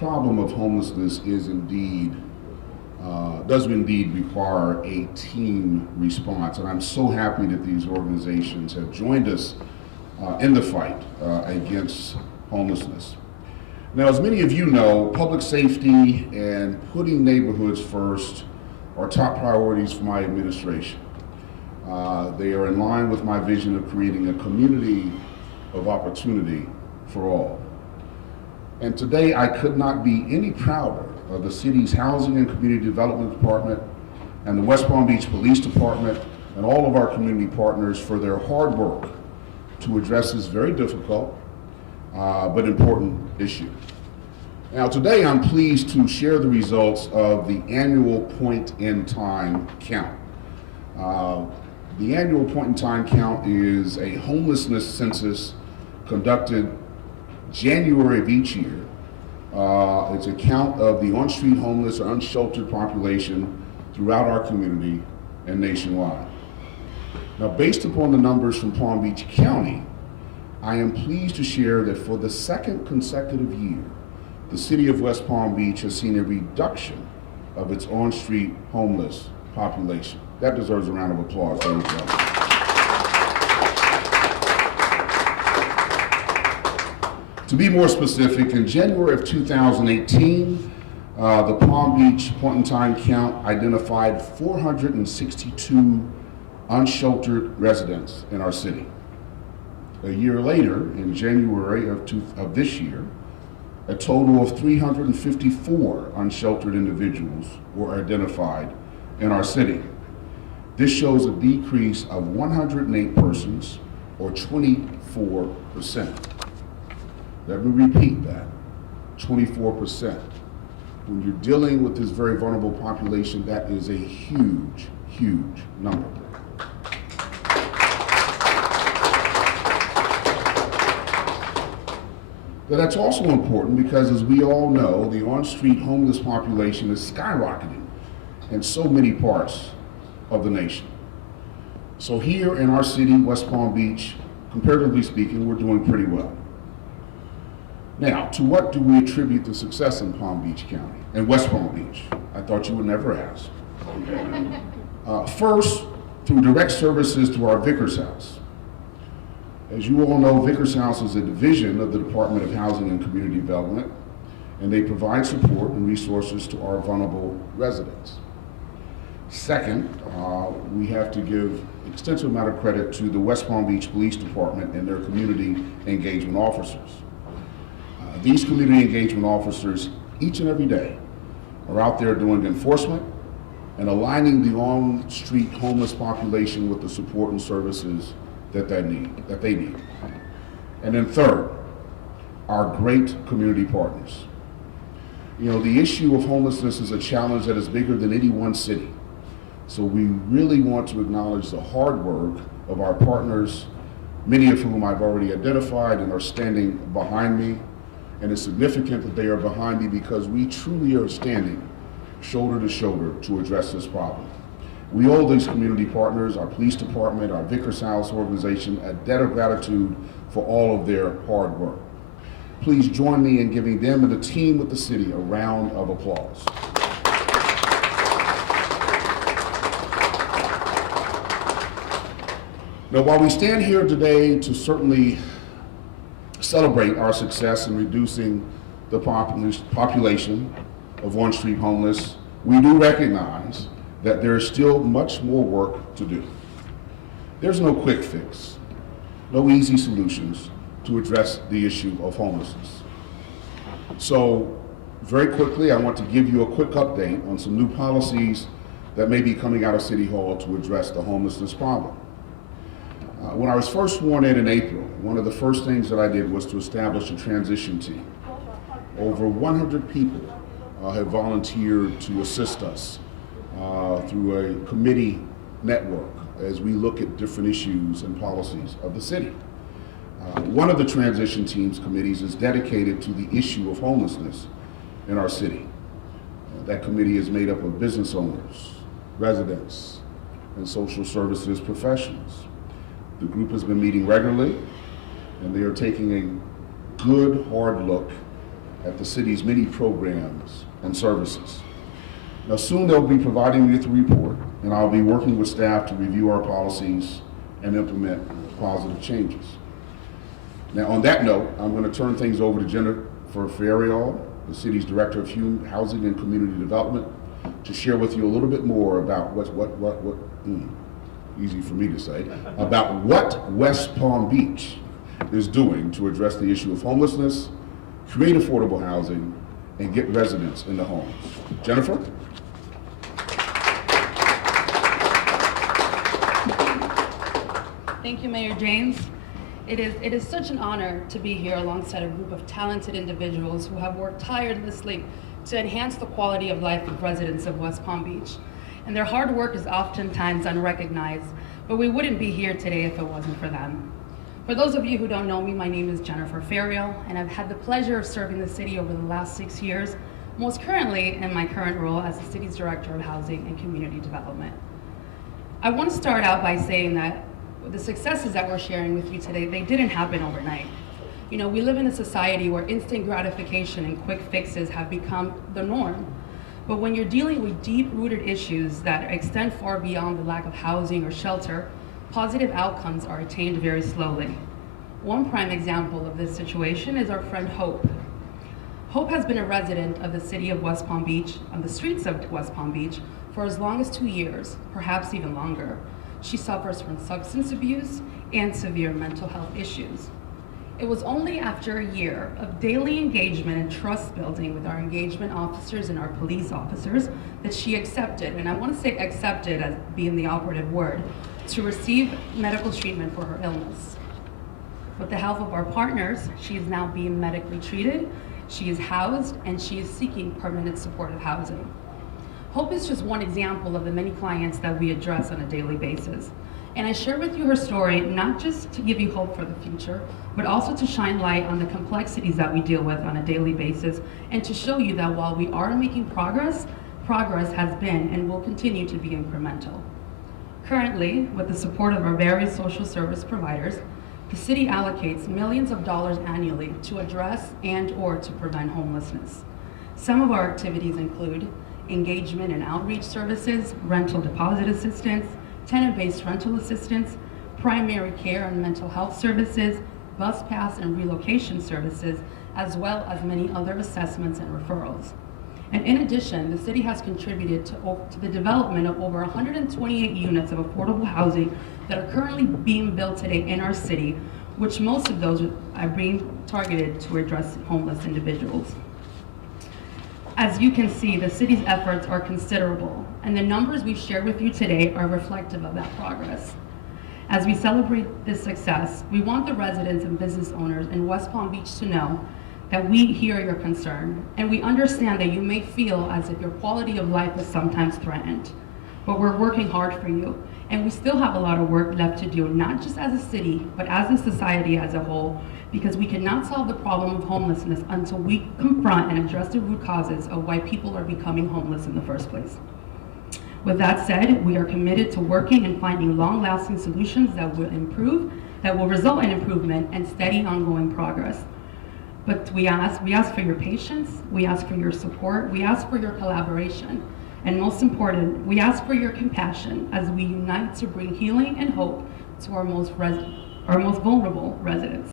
problem of homelessness is does indeed require a team response, and I'm so happy that these organizations have joined us in the fight against homelessness. Now, as many of you know, public safety and putting neighborhoods first are top priorities for my administration. They are in line with my vision of creating a community of opportunity for all. And today I could not be any prouder of the city's Housing and Community Development Department and the West Palm Beach Police Department and all of our community partners for their hard work to address this very difficult but important issue. Now today I'm pleased to share the results of the annual point in time count. The annual point in time count is a homelessness census conducted January of each year. It's a count of the on-street homeless or unsheltered population throughout our community and nationwide. Now, based upon the numbers from Palm Beach County, I am pleased to share that for the second consecutive year, the city of West Palm Beach has seen a reduction of its on-street homeless population. That deserves a round of applause, ladies and gentlemen. To be more specific, in January of 2018, the Palm Beach point-in-time count identified 462 unsheltered residents in our city. A year later, in January of this year, a total of 354 unsheltered individuals were identified in our city. This shows a decrease of 108 persons, or 24%. Let me repeat that, 24%. When you're dealing with this very vulnerable population, that is a huge, huge number. But that's also important because, as we all know, the on-street homeless population is skyrocketing in so many parts of the nation. So here in our city, West Palm Beach, comparatively speaking, we're doing pretty well. Now, to what do we attribute the success in Palm Beach County and West Palm Beach? I thought you would never ask. First, through direct services to our Vickers House. As you all know, Vickers House is a division of the Department of Housing and Community Development, and they provide support and resources to our vulnerable residents. Second, we have to give extensive amount of credit to the West Palm Beach Police Department and their community engagement officers. These community engagement officers, each and every day, are out there doing enforcement and aligning the on-street homeless population with the support and services that they need. And then third, our great community partners. You know, the issue of homelessness is a challenge that is bigger than any one city. So we really want to acknowledge the hard work of our partners, many of whom I've already identified and are standing behind me. And it's significant that they are behind me because we truly are standing shoulder to shoulder to address this problem. We owe these community partners, our police department, our Vickers House organization, a debt of gratitude for all of their hard work. Please join me in giving them and the team with the city a round of applause. Now, while we stand here today to certainly celebrate our success in reducing the population of on-street homeless, we do recognize that there is still much more work to do. There's no quick fix, no easy solutions to address the issue of homelessness. So, very quickly, I want to give you a quick update on some new policies that may be coming out of City Hall to address the homelessness problem. When I was first sworn in April, one of the first things that I did was to establish a transition team. Over 100 people have volunteered to assist us through a committee network as we look at different issues and policies of the city. One of the transition team's committees is dedicated to the issue of homelessness in our city. That committee is made up of business owners, residents, and social services professionals. The group has been meeting regularly, and they are taking a good, hard look at the city's many programs and services. Now, soon they'll be providing me with a report, and I'll be working with staff to review our policies and implement positive changes. Now, on that note, I'm going to turn things over to Jennifer Ferriol, the city's Director of Housing and Community Development, to share with you a little bit more about easy for me to say, about what West Palm Beach is doing to address the issue of homelessness, create affordable housing, and get residents in the homes. Jennifer? Thank you, Mayor James. It is such an honor to be here alongside a group of talented individuals who have worked tirelessly to enhance the quality of life of residents of West Palm Beach. And their hard work is oftentimes unrecognized, but we wouldn't be here today if it wasn't for them. For those of you who don't know me, my name is Jennifer Ferriol, and I've had the pleasure of serving the city over the last 6 years, most currently in my current role as the city's Director of Housing and Community Development. I want to start out by saying that the successes that we're sharing with you today, they didn't happen overnight. You know, we live in a society where instant gratification and quick fixes have become the norm. But when you're dealing with deep-rooted issues that extend far beyond the lack of housing or shelter, positive outcomes are attained very slowly. One prime example of this situation is our friend Hope. Hope has been a resident of the city of West Palm Beach, on the streets of West Palm Beach, for as long as 2 years, perhaps even longer. She suffers from substance abuse and severe mental health issues. It was only after a year of daily engagement and trust building with our engagement officers and our police officers that she accepted, and I want to say accepted as being the operative word, to receive medical treatment for her illness. With the help of our partners, she is now being medically treated, she is housed, and she is seeking permanent supportive housing. Hope is just one example of the many clients that we address on a daily basis. And I share with you her story, not just to give you hope for the future, but also to shine light on the complexities that we deal with on a daily basis, and to show you that while we are making progress, progress has been and will continue to be incremental. Currently, with the support of our various social service providers, the city allocates millions of dollars annually to address and/or to prevent homelessness. Some of our activities include engagement and outreach services, rental deposit assistance, tenant-based rental assistance, primary care and mental health services, bus pass and relocation services, as well as many other assessments and referrals. And in addition, the city has contributed to the development of over 128 units of affordable housing that are currently being built today in our city, which most of those are being targeted to address homeless individuals. As you can see, the city's efforts are considerable, and the numbers we've shared with you today are reflective of that progress. As we celebrate this success, we want the residents and business owners in West Palm Beach to know that we hear your concern, and we understand that you may feel as if your quality of life is sometimes threatened. But we're working hard for you, and we still have a lot of work left to do, not just as a city, but as a society as a whole, because we cannot solve the problem of homelessness until we confront and address the root causes of why people are becoming homeless in the first place. With that said, we are committed to working and finding long-lasting solutions that will result in improvement and steady ongoing progress. But we ask for your patience, we ask for your support, we ask for your collaboration, and most important, we ask for your compassion as we unite to bring healing and hope to our most vulnerable residents.